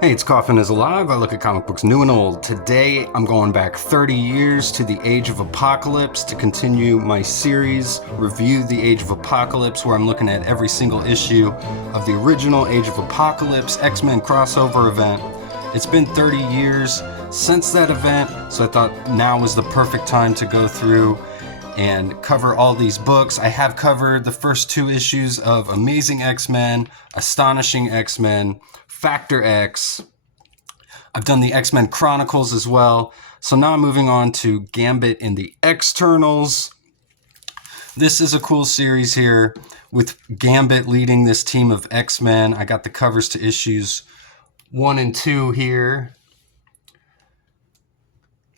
Hey, it's Kaufman is Alive. I look at comic books new and old. Today, I'm going back 30 years to the Age of Apocalypse to continue my series, Review the Age of Apocalypse, where I'm looking at every single issue of the original Age of Apocalypse X-Men crossover event. It's been 30 years since that event, so I thought now was the perfect time to go through and cover all these books. I have covered the first two issues of Amazing X-Men, Astonishing X-Men, Factor X. I've done the X-Men Chronicles as well. So now I'm moving on to Gambit and the X-Ternals. This is a cool series here with Gambit leading this team of X-Men. I got the covers to issues 1 and 2 here.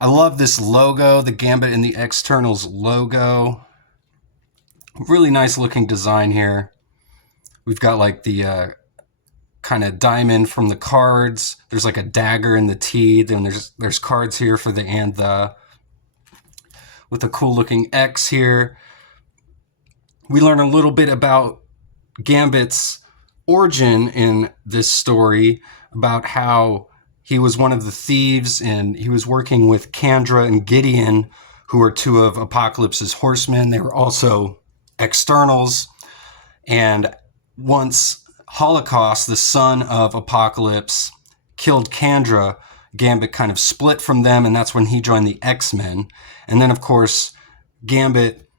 I love this logo, the Gambit and the X-Ternals logo. Really nice looking design here. We've got like the kind of diamond from the cards. There's like a dagger in the T. Then there's cards here for the and the, with a cool looking X here. We learn a little bit about Gambit's origin in this story, about how he was one of the thieves and he was working with Kandra and Gideon, who are two of Apocalypse's horsemen. They were also X-Ternals. And once Holocaust, the son of Apocalypse, killed Kandra, Gambit kind of split from them, and that's when he joined the X-Men. And then, of course, Gambit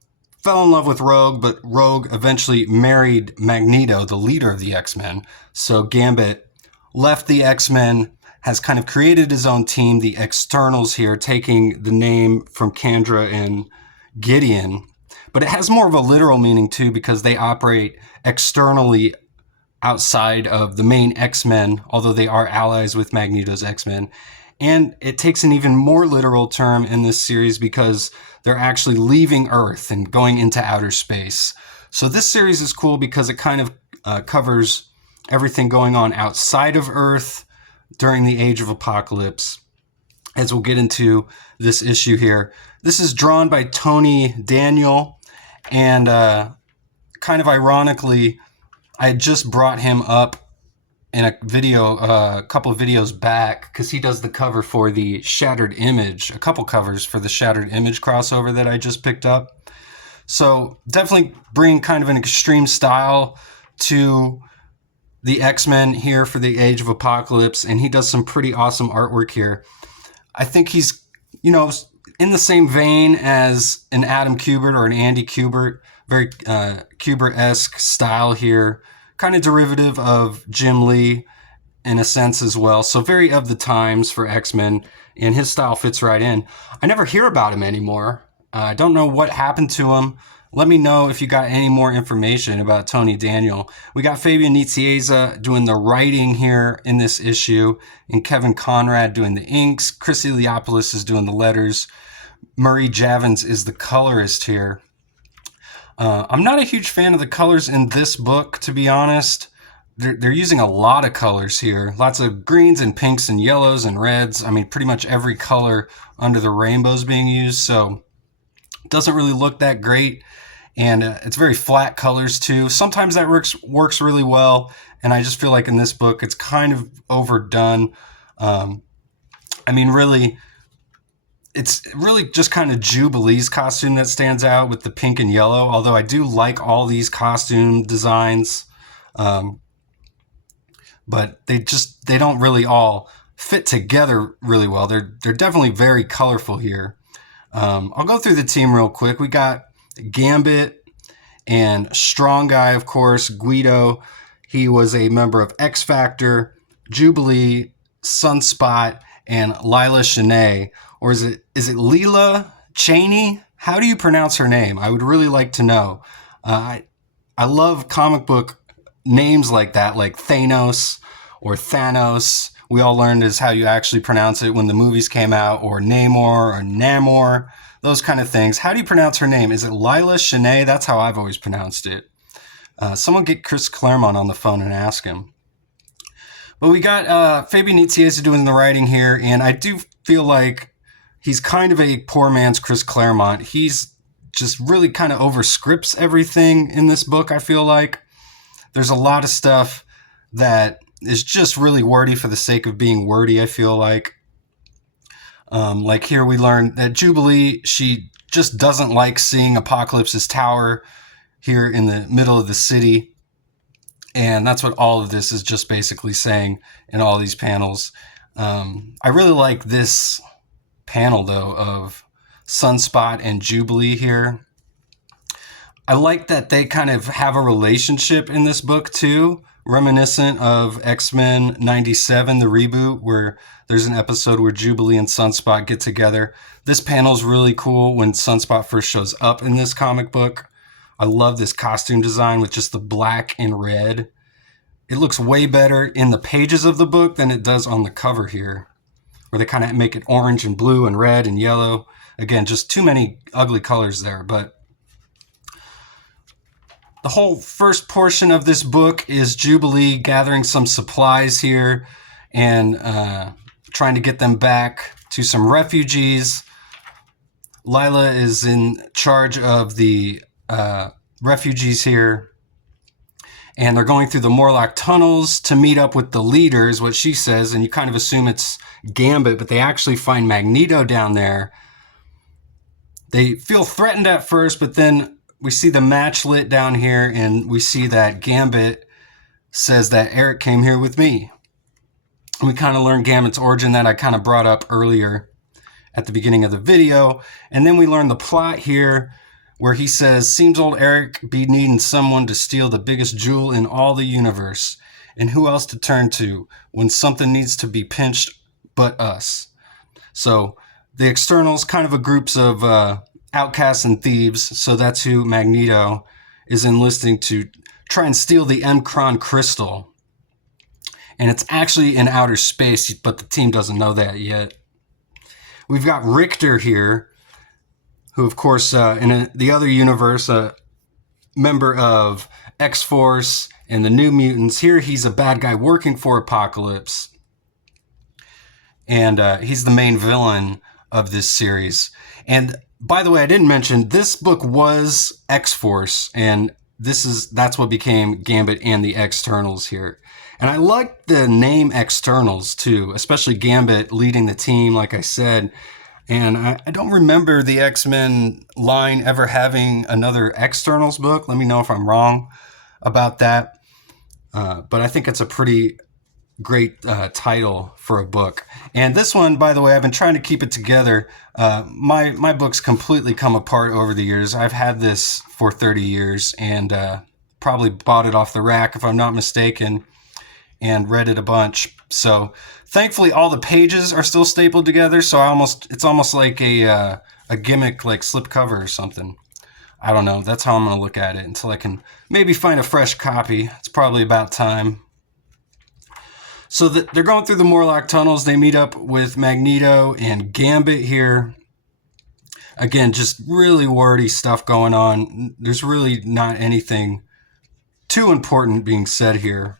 fell in love with Rogue, but Rogue eventually married Magneto, the leader of the X-Men. So Gambit left the X-Men, has kind of created his own team, the X-Ternals here, taking the name from Kandra and Gideon. But it has more of a literal meaning, too, because they operate externally outside of the main X-Men, although they are allies with Magneto's X-Men. And it takes an even more literal term in this series because they're actually leaving Earth and going into outer space. So this series is cool because it kind of covers everything going on outside of Earth during the Age of Apocalypse, as we'll get into this issue here. This is drawn by Tony Daniel, and kind of ironically, I had just brought him up in a video, a couple of videos back, because he does the cover for the Shattered Image, a couple covers for the Shattered Image crossover that I just picked up. So definitely bring kind of an extreme style to the X-Men here for the Age of Apocalypse, and he does some pretty awesome artwork here. I think he's, in the same vein as an Adam Kubert or an Andy Kubert, very Kubert-esque style here, kind of derivative of Jim Lee in a sense as well. So very of the times for X-Men, and his style fits right in. I never hear about him anymore. I don't know what happened to him. Let me know if you got any more information about Tony Daniel. We got Fabian Nicieza doing the writing here in this issue, and Kevin Conrad doing the inks. Chris Eliopoulos is doing the letters. Murray Javins is the colorist here. I'm not a huge fan of the colors in this book, to be honest. They're using a lot of colors here. Lots of greens and pinks and yellows and reds. I mean, pretty much every color under the rainbow is being used, so it doesn't really look that great. And it's very flat colors, too. Sometimes that works really well, and I just feel like in this book it's kind of overdone. Really, it's really just kind of Jubilee's costume that stands out with the pink and yellow, although I do like all these costume designs. But they don't really all fit together really well. They're definitely very colorful here. I'll go through the team real quick. We got Gambit and Strong Guy, of course, Guido. He was a member of X Factor, Jubilee, Sunspot, and Lila Shanae. Or is it Leela Cheney? How do you pronounce her name? I would really like to know. I love comic book names like that, like Thanos or Thanos. We all learned is how you actually pronounce it when the movies came out, or Namor or Namor, those kind of things. How do you pronounce her name? Is it Lila Shanae? That's how I've always pronounced it. Someone get Chris Claremont on the phone and ask him. But we got Fabian Nicieza doing the writing here, and I do feel like he's kind of a poor man's Chris Claremont. He's just really kind of overscripts everything in this book, I feel like. There's a lot of stuff that is just really wordy for the sake of being wordy, I feel like. Like here we learn that Jubilee, she just doesn't like seeing Apocalypse's tower here in the middle of the city. And that's what all of this is just basically saying in all these panels. I really like this panel, though, of Sunspot and Jubilee here. I like that they kind of have a relationship in this book, too, reminiscent of X-Men 97, the reboot, where there's an episode where Jubilee and Sunspot get together. This panel is really cool when Sunspot first shows up in this comic book. I love this costume design with just the black and red. It looks way better in the pages of the book than it does on the cover here, where they kind of make it orange and blue and red and yellow. Again, just too many ugly colors there. But the whole first portion of this book is Jubilee gathering some supplies here and trying to get them back to some refugees. Lila is in charge of the refugees here. And they're going through the Morlock tunnels to meet up with the leaders, what she says, and you kind of assume it's Gambit, but they actually find Magneto down there. They feel threatened at first, but then we see the match lit down here, and we see that Gambit says that Eric came here with me. And we kind of learn Gambit's origin that I kind of brought up earlier at the beginning of the video. And then we learn the plot here, where he says, seems old Eric be needing someone to steal the biggest jewel in all the universe. And who else to turn to when something needs to be pinched but us? So the X-Ternals, kind of a groups of outcasts and thieves. So that's who Magneto is enlisting to try and steal the M'Kron crystal. And it's actually in outer space, but the team doesn't know that yet. We've got Richter here, who, of course, in the other universe, a member of X-Force and the New Mutants. Here, he's a bad guy working for Apocalypse. And he's the main villain of this series. And by the way, I didn't mention, this book was X-Force, and that's what became Gambit and the X-Ternals here. And I like the name X-Ternals, too, especially Gambit leading the team, like I said. And I don't remember the X-Men line ever having another X-Ternals book. Let me know if I'm wrong about that. But I think it's a pretty great title for a book. And this one, by the way, I've been trying to keep it together. My books completely come apart over the years. I've had this for 30 years and probably bought it off the rack, if I'm not mistaken, and read it a bunch. So thankfully all the pages are still stapled together, so it's almost like a gimmick, like slipcover or something. I don't know. That's how I'm going to look at it until I can maybe find a fresh copy. It's probably about time. So they're going through the Morlock tunnels. They meet up with Magneto and Gambit here. Again, just really wordy stuff going on. There's really not anything too important being said here.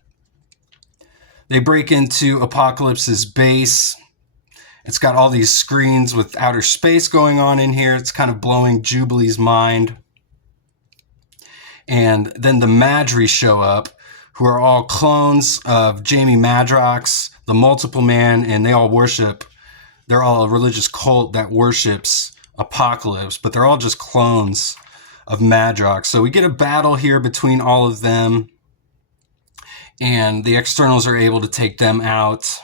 They break into Apocalypse's base. It's got all these screens with outer space going on in here. It's kind of blowing Jubilee's mind. And then the Madri show up, who are all clones of Jamie Madrox, the Multiple Man, and they're all a religious cult that worships Apocalypse, but they're all just clones of Madrox. So we get a battle here between all of them, and the X-Ternals are able to take them out.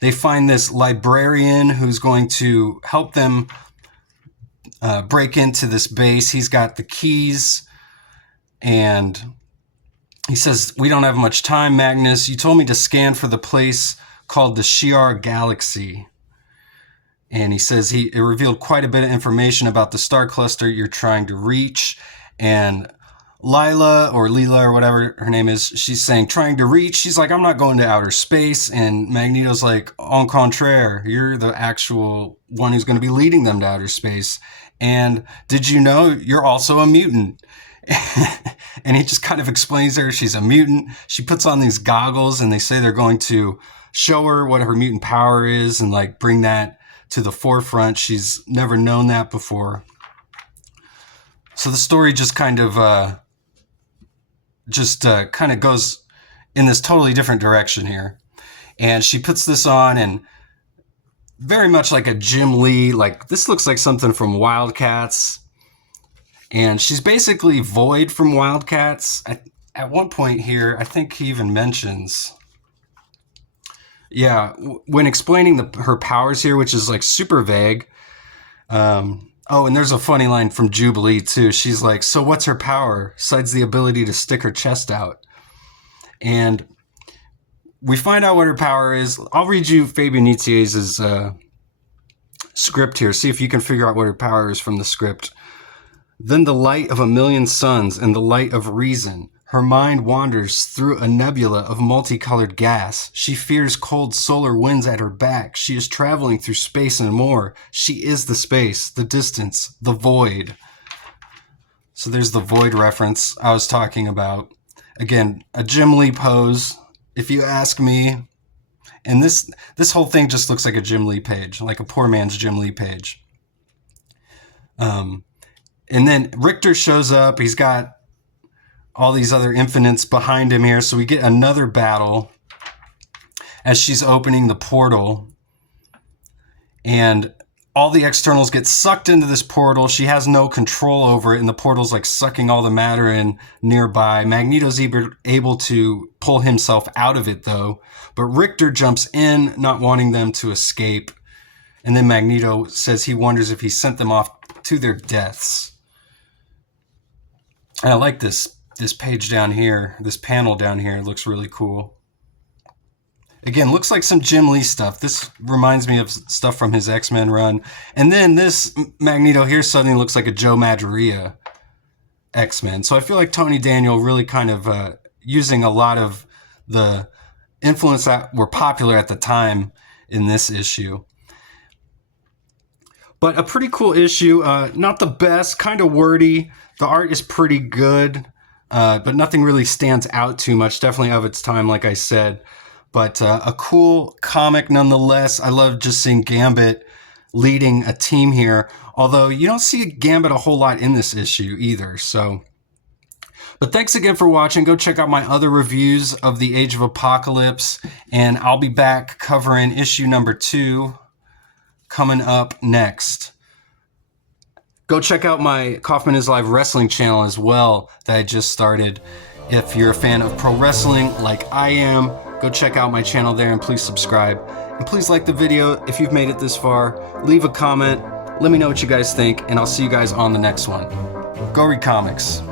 They find this librarian who's going to help them break into this base. He's got the keys, and he says, we don't have much time, Magnus. You told me to scan for the place called the Shi'ar Galaxy. And he says it revealed quite a bit of information about the star cluster you're trying to reach. And Lila or whatever her name is, she's saying, trying to reach. She's like, I'm not going to outer space. And Magneto's like, au contraire, you're the actual one who's going to be leading them to outer space. And did you know you're also a mutant? And he just kind of explains to her she's a mutant. She puts on these goggles, and they say they're going to show her what her mutant power is and like bring that to the forefront. She's never known that before. So the story just kind of goes in this totally different direction here. And she puts this on, and very much like a Jim Lee, like this looks like something from Wildcats. And she's basically Void from Wildcats. At one point here, I think he even mentions, yeah, when explaining her powers here, which is like super vague. Oh, and there's a funny line from Jubilee too. She's like, so what's her power? Besides the ability to stick her chest out. And we find out what her power is. I'll read you Fabian Nitier's script here. See if you can figure out what her power is from the script. Then the light of a million suns and the light of reason. Her mind wanders through a nebula of multicolored gas. She fears cold solar winds at her back. She is traveling through space and more. She is the space, the distance, the void. So there's the void reference I was talking about. Again, a Jim Lee pose, if you ask me. And this whole thing just looks like a Jim Lee page, like a poor man's Jim Lee page. And then Richter shows up. He's got all these other infinites behind him here. So we get another battle as she's opening the portal. And all the X-Ternals get sucked into this portal. She has no control over it, and the portal's like sucking all the matter in nearby. Magneto's able to pull himself out of it, though. But Richter jumps in, not wanting them to escape. And then Magneto says he wonders if he sent them off to their deaths. And I like this page down here, this panel down here. It looks really cool. Again, looks like some Jim Lee stuff. This reminds me of stuff from his X-Men run. And then this Magneto here suddenly looks like a Joe Madureira X-Men. So I feel like Tony Daniel really kind of using a lot of the influence that were popular at the time in this issue. But a pretty cool issue. Not the best, kind of wordy. The art is pretty good. But nothing really stands out too much, definitely of its time, like I said. But a cool comic nonetheless. I love just seeing Gambit leading a team here, although you don't see Gambit a whole lot in this issue either. So, but thanks again for watching. Go check out my other reviews of the Age of Apocalypse, and I'll be back covering issue number 2 coming up next. Go check out my Kaufman is Live wrestling channel as well that I just started. If you're a fan of pro wrestling like I am, go check out my channel there and please subscribe. And please like the video if you've made it this far. Leave a comment. Let me know what you guys think, and I'll see you guys on the next one. Go read comics.